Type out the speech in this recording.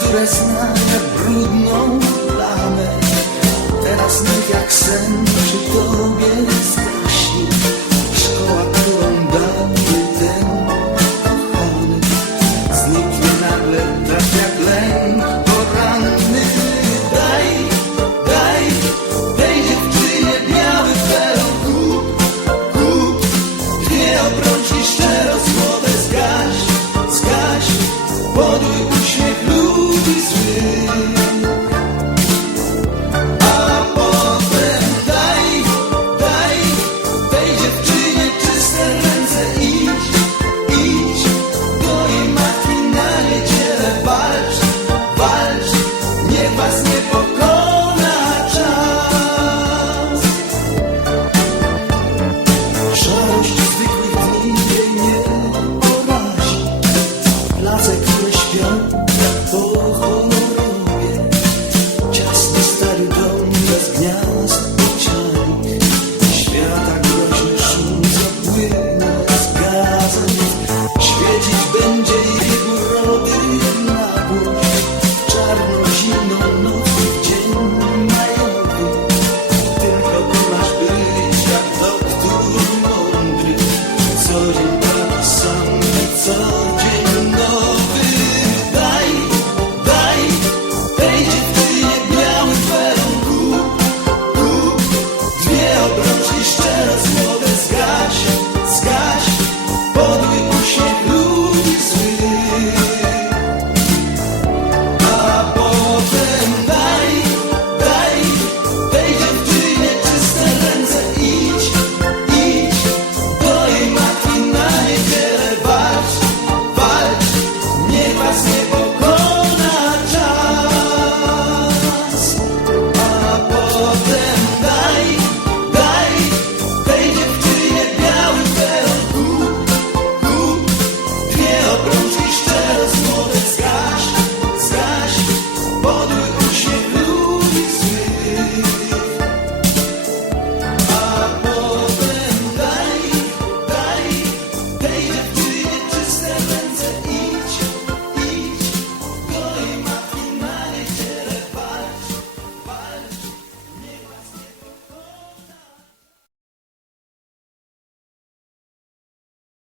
które znane brudną plamę Teraz nie jak sen przy tobie zgaśnie Szkoła, którą dał mi ten kochany. Zniknie nagle tak jak lęk poranny. Daj, daj tej dziewczynie biały felon. Kup, kup, dwie obroci szczęścia.